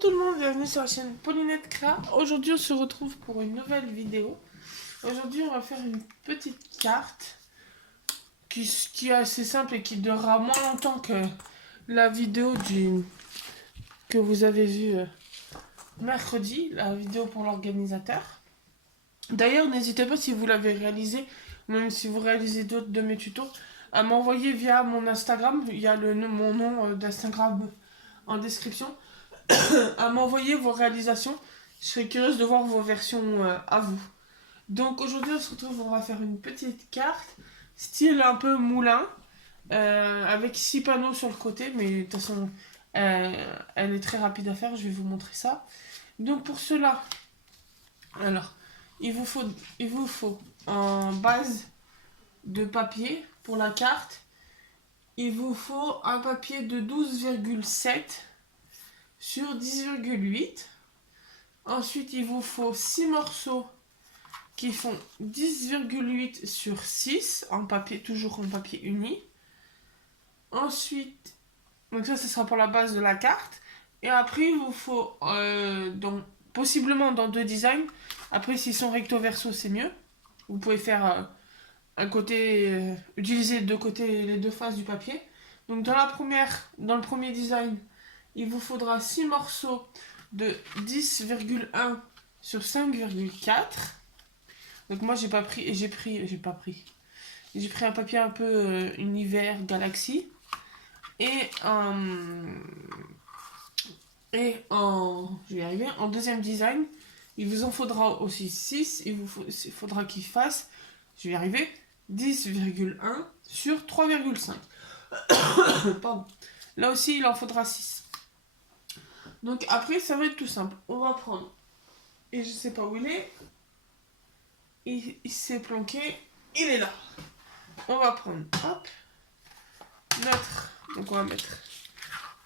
tout le monde, bienvenue sur la chaîne Paulinette Cra. Aujourd'hui on se retrouve pour une nouvelle vidéo. Aujourd'hui on va faire une petite carte qui est assez simple et qui durera moins longtemps que la vidéo que vous avez vue mercredi, la vidéo pour l'organisateur. D'ailleurs n'hésitez pas, si vous l'avez réalisé, même si vous réalisez d'autres de mes tutos, à m'envoyer via mon Instagram. Il y a mon nom d'Instagram en description. À m'envoyer vos réalisations. Je serais curieuse de voir vos versions à vous. Donc aujourd'hui on se retrouve, on va faire une petite carte style un peu moulin avec 6 panneaux sur le côté, mais de toute façon elle est très rapide à faire, je vais vous montrer ça. Donc pour cela, alors il vous faut en base de papier pour la carte, il vous faut un papier de 12,7 sur 10,8. Ensuite, il vous faut 6 morceaux qui font 10,8 sur 6 en papier, toujours en papier uni. Ensuite, donc ça, ce sera pour la base de la carte. Et après, il vous faut, possiblement dans deux designs. Après, s'ils sont recto verso, c'est mieux. Vous pouvez faire un côté, utiliser deux côtés, les deux faces du papier. Donc dans le premier design, il vous faudra 6 morceaux de 10,1 sur 5,4. Donc moi j'ai pris un papier un peu univers galaxie. Et je vais y arriver, en deuxième design, il vous en faudra aussi 6. Il faudra qu'il fasse, je vais y arriver, 10,1 sur 3,5. Pardon. Là aussi il en faudra 6. Donc après ça va être tout simple. On va prendre, et je sais pas où il est, il s'est planqué, il est là. On va prendre, hop, donc on va mettre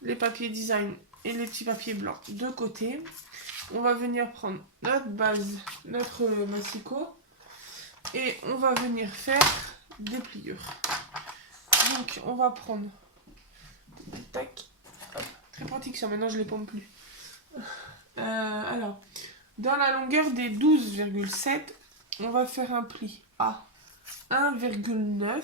les papiers design et les petits papiers blancs de côté. On va venir prendre notre base, notre massicot, et on va venir faire des pliures. Donc on va prendre, tac, hop, très pratique ça, maintenant je les pompe plus. Alors, dans la longueur des 12,7, on va faire un pli à 1,9.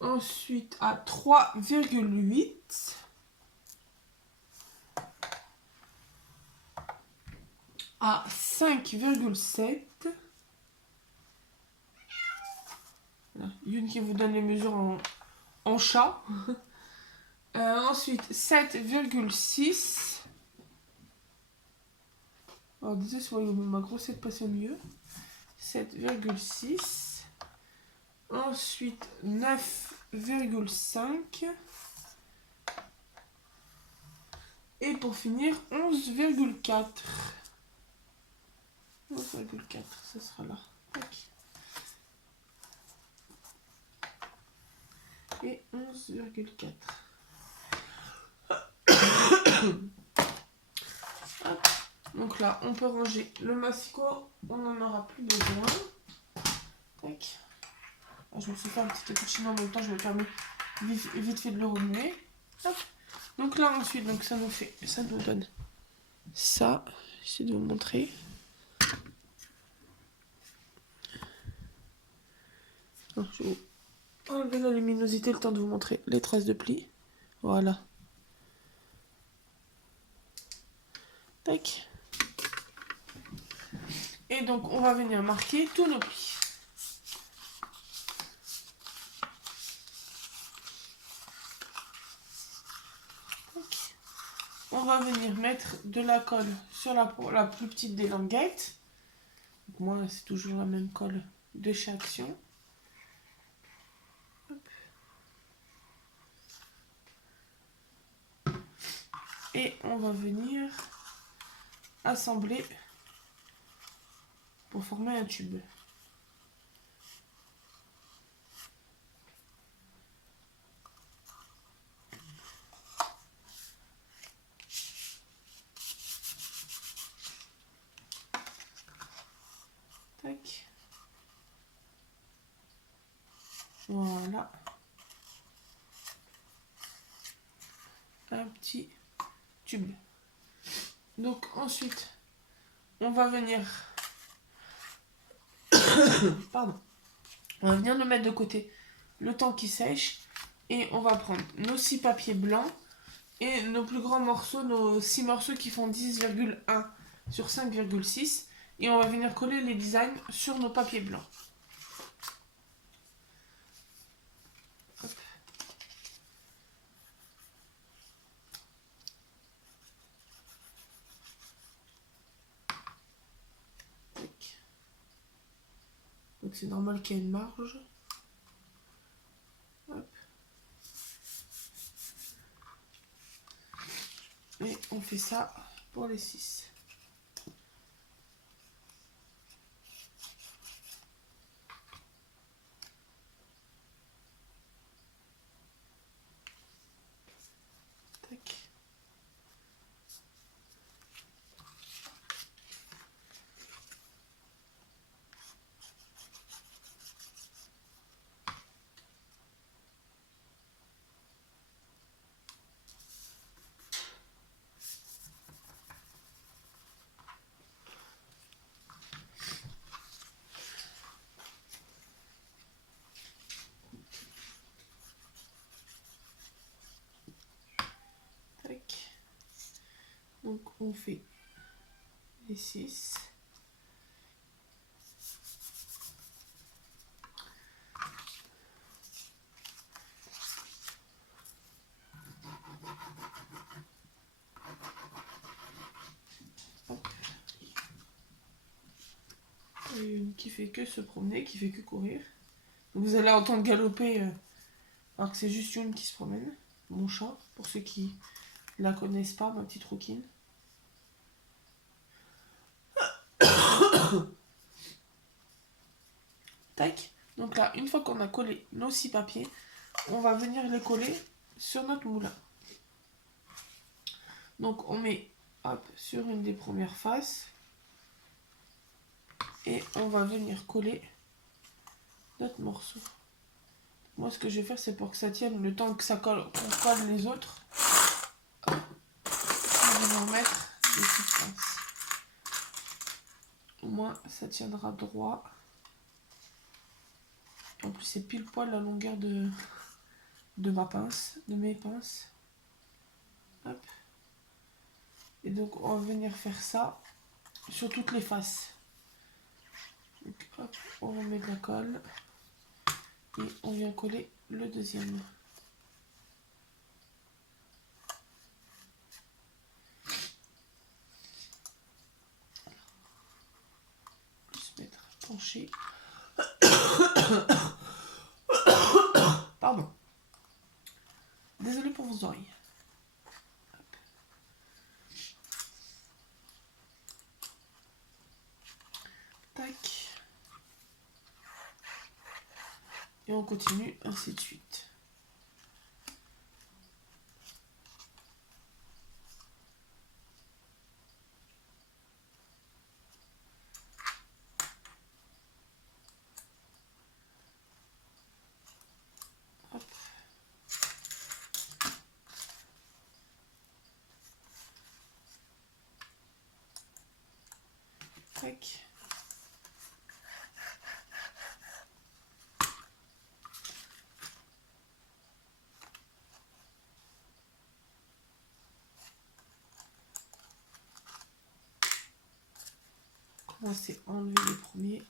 Ensuite à 3,8. À 5,7. Une qui vous donne les mesures en chat. Ensuite 7,6. Alors désolé si ma grossette passe au mieux. 7,6. Ensuite 9,5. Et pour finir 11,4. 11,4, ça sera là. Tac. Et 11,4. Donc là, on peut ranger le massicot, on n'en aura plus besoin. Tac. Ah, je me suis fait un petit cappuccino en même temps, je me permets vite fait de le remuer. Hop. Donc là ensuite, donc ça nous donne ça. J'essaie de vous montrer. Alors, je vais enlever la luminosité le temps de vous montrer les traces de plis. Voilà. Tac. Et donc on va venir marquer tous nos plis. On va venir mettre de la colle sur la plus petite des languettes. Donc moi c'est toujours la même colle de chez Action. Et on va venir assembler pour former un tube. Tac. Voilà. petits tubes. Donc ensuite, on va venir... Pardon. On va venir le mettre de côté le temps qu'il sèche. Et on va prendre nos 6 papiers blancs et nos plus grands morceaux, nos 6 morceaux qui font 10,1 sur 5,6. Et on va venir coller les designs sur nos papiers blancs. Hop. Donc c'est normal qu'il y ait une marge. Hop. Et on fait ça pour les 6. Tac. Donc on fait les 6. Une qui fait que se promener, qui fait que courir. Donc vous allez entendre galoper alors que c'est juste une qui se promène. Mon chat, pour ceux qui la connaissent pas, ma petite rouquine. Tac. Donc là, une fois qu'on a collé nos 6 papiers, on va venir les coller sur notre moulin. Donc on met hop, sur une des premières faces. Et on va venir coller notre morceau. Moi ce que je vais faire c'est pour que ça tienne le temps que ça colle, qu'on colle les autres. Hop. Je vais en mettre des petites pinces. Au moins ça tiendra droit. En plus c'est pile poil la longueur de ma pince, de mes pinces. Hop. Et donc on va venir faire ça sur toutes les faces. Donc hop, on remet de la colle. Et on vient coller le deuxième. On va se mettre penché. Pardon. Désolée pour vos oreilles. Hop. Tac. Et on continue ainsi de suite. Hop. Tac. Commencer à enlever les premiers.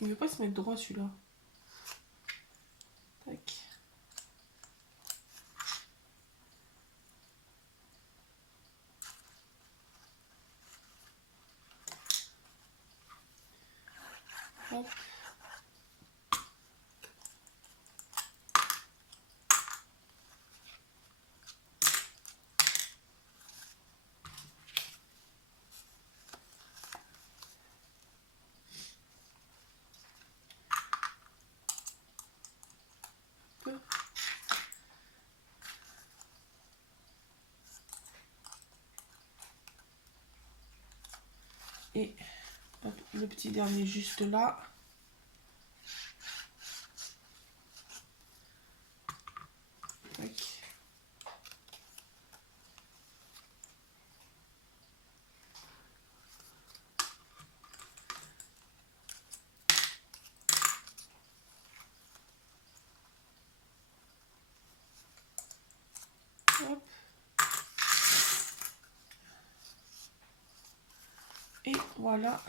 Il veut pas se mettre droit celui-là. Tac. Hop. Et Hop, le petit dernier juste là. Tac. Hop. Et voilà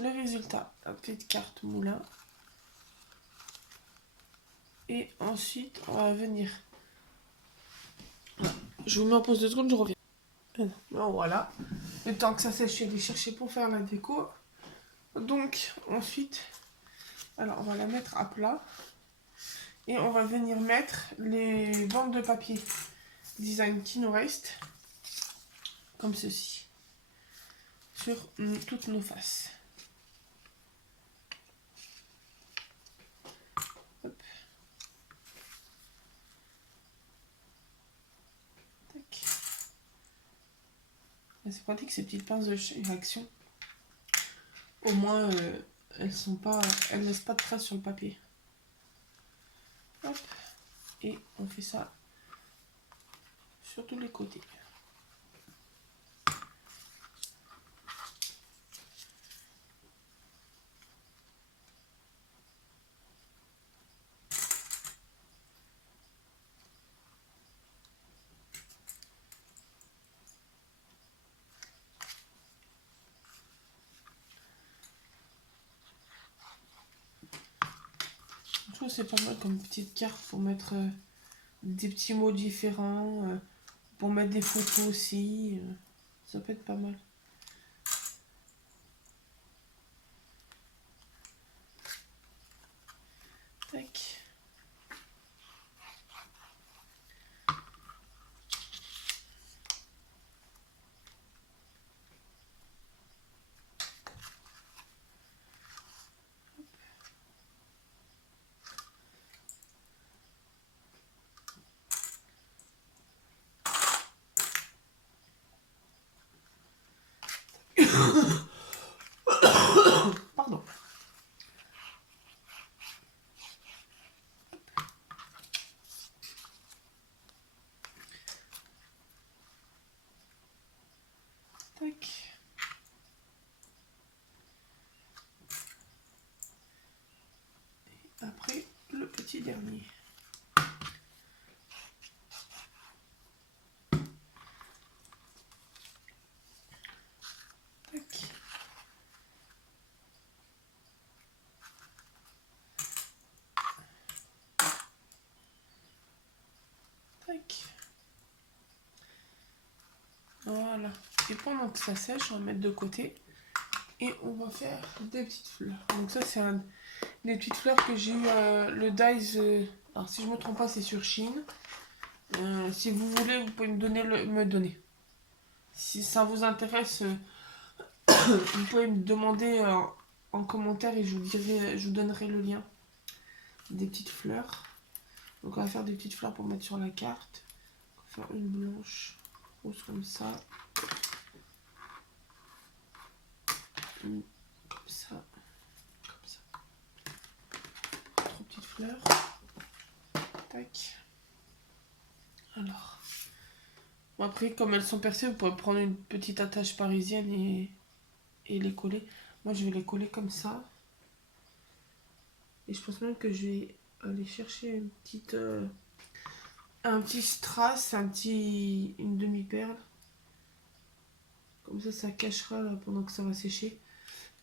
le résultat. La petite carte moulin. Et ensuite, on va venir. Je vous mets en pause 2 secondes, je reviens. Bon, voilà. Le temps que ça sèche, je suis allée chercher pour faire la déco. Donc, ensuite, alors on va la mettre à plat. Et on va venir mettre les bandes de papier design qui nous restent. Comme ceci. Sur toutes nos faces. Hop. Tac. C'est pratique ces petites pinces de réaction. Au moins, elles laissent pas de traces sur le papier. Hop. Et on fait ça sur tous les côtés. Je trouve que c'est pas mal comme petite carte pour mettre des petits mots différents, pour mettre des photos aussi. Ça peut être pas mal. Tac. Pardon. Tac. Et après, le petit dernier. Tac. Tac. Voilà. Et pendant que ça sèche, on va mettre de côté. Et on va faire des petites fleurs. Donc ça, c'est des petites fleurs que j'ai eu le Dies. Alors si je me trompe pas, c'est sur Chine. Si vous voulez, vous pouvez me donner. Si ça vous intéresse, vous pouvez me demander en commentaire et je vous donnerai le lien. Des petites fleurs. Donc on va faire des petites fleurs pour mettre sur la carte. On va faire une blanche, rose comme ça. Une comme ça. Comme ça. 3 petites fleurs. Tac. Alors. Bon, après, comme elles sont percées, vous pouvez prendre une petite attache parisienne et les coller. Moi, je vais les coller comme ça. Et je pense même que je vais aller chercher une petite... un petit strass, une demi-perle. Comme ça cachera là, pendant que ça va sécher.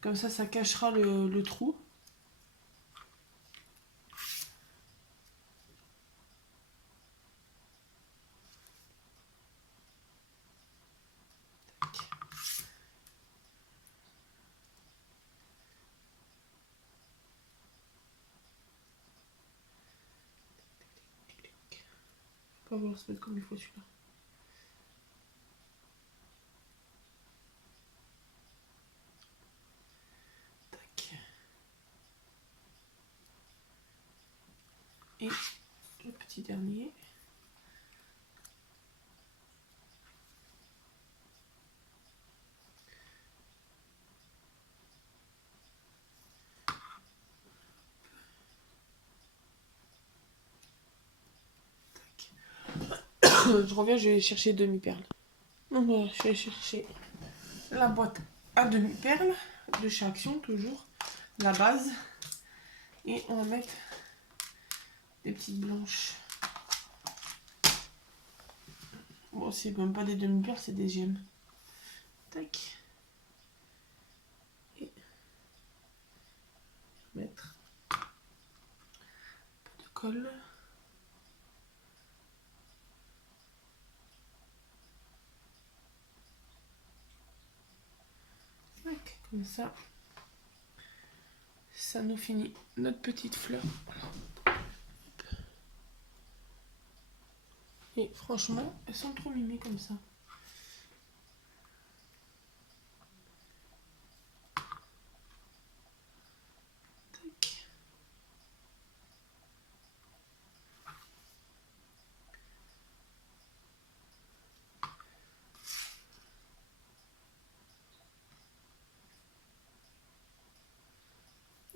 Comme ça cachera le trou. On va vouloir se mettre comme il faut celui-là. Tac. Et le petit dernier. Je reviens, je vais chercher demi-perles. Donc voilà, je vais chercher la boîte à demi-perles de chez Action, toujours la base. Et on va mettre des petites blanches. Bon, c'est même pas des demi-perles, c'est des gemmes. Tac. Et mettre un peu de colle. Tac, comme ça. Ça nous finit notre petite fleur. Et franchement, elles sont trop mimées comme ça. Tac.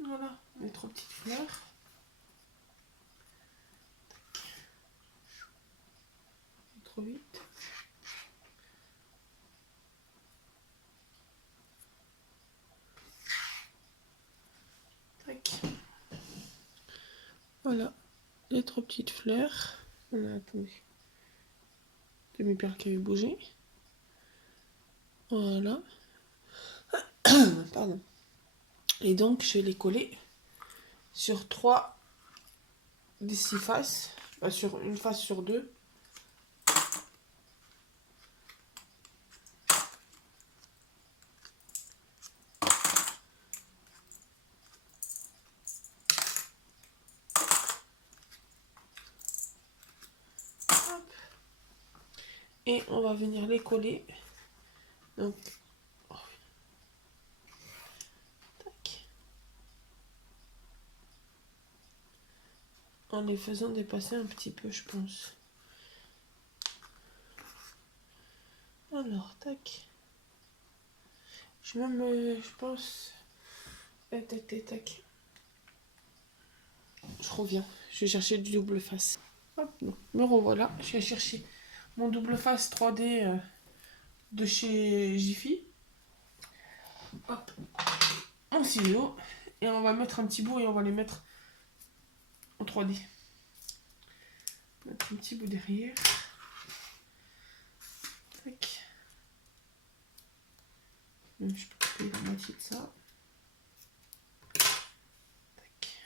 Voilà, les 3 petites fleurs. Trop vite. Tac. Voilà, les 3 petites fleurs. On a attendu. Demi-perle qui avait bougé. Voilà. Pardon. Et donc, je vais les coller sur 3 des 6 faces. Sur une face sur 2. Et on va venir les coller. Donc, tac. En les faisant dépasser un petit peu, je pense. Alors, tac. Je vais même, je pense... Tac, tac, tac. Je reviens. Je vais chercher du double face. Hop, non. Me revoilà. Je vais chercher mon double face 3D de chez Jiffy. Hop. Mon ciseau. Et on va mettre un petit bout et on va les mettre en 3D. Mettre un petit bout derrière. Tac. Même je peux couper la moitié de ça. Tac.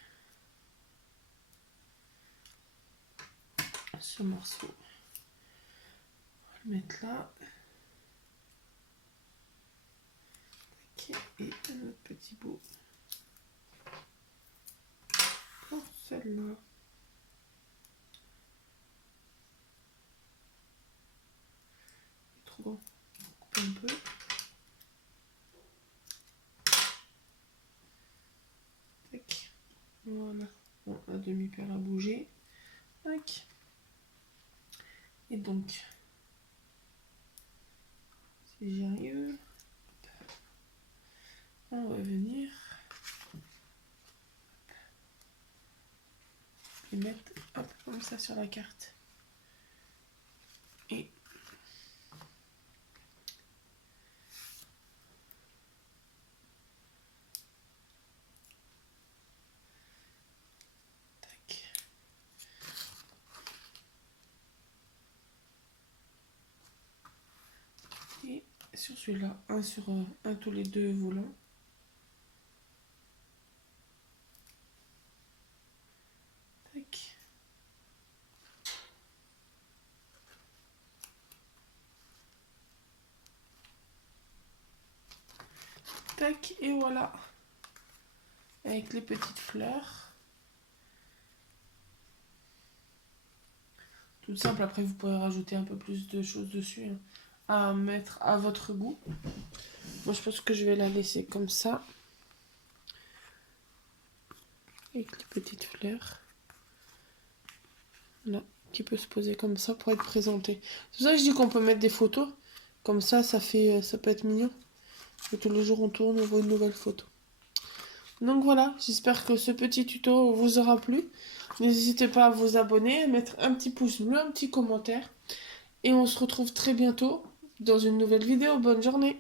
Ce morceau. On va le mettre là. Tac. Et un autre petit bout. Pour celle-là. Trop grand. On coupe un peu. Tac. Voilà. Bon, la demi-perle a bougé. Tac. Et donc, si j'y arrive, on va venir les mettre hop, comme ça sur la carte. Et tac. Et sur celui-là, un tous les deux volants. Tac. Tac, et voilà. Avec les petites fleurs. Tout simple, après vous pourrez rajouter un peu plus de choses dessus, hein, à mettre à votre goût. Moi je pense que je vais la laisser comme ça. Avec les petites fleurs. Là, qui peut se poser comme ça pour être présenté. C'est pour ça que je dis qu'on peut mettre des photos. Comme ça, ça peut être mignon. Et tous les jours on tourne, on voit une nouvelle photo. Donc voilà, j'espère que ce petit tuto vous aura plu. N'hésitez pas à vous abonner, à mettre un petit pouce bleu, un petit commentaire. Et on se retrouve très bientôt dans une nouvelle vidéo. Bonne journée!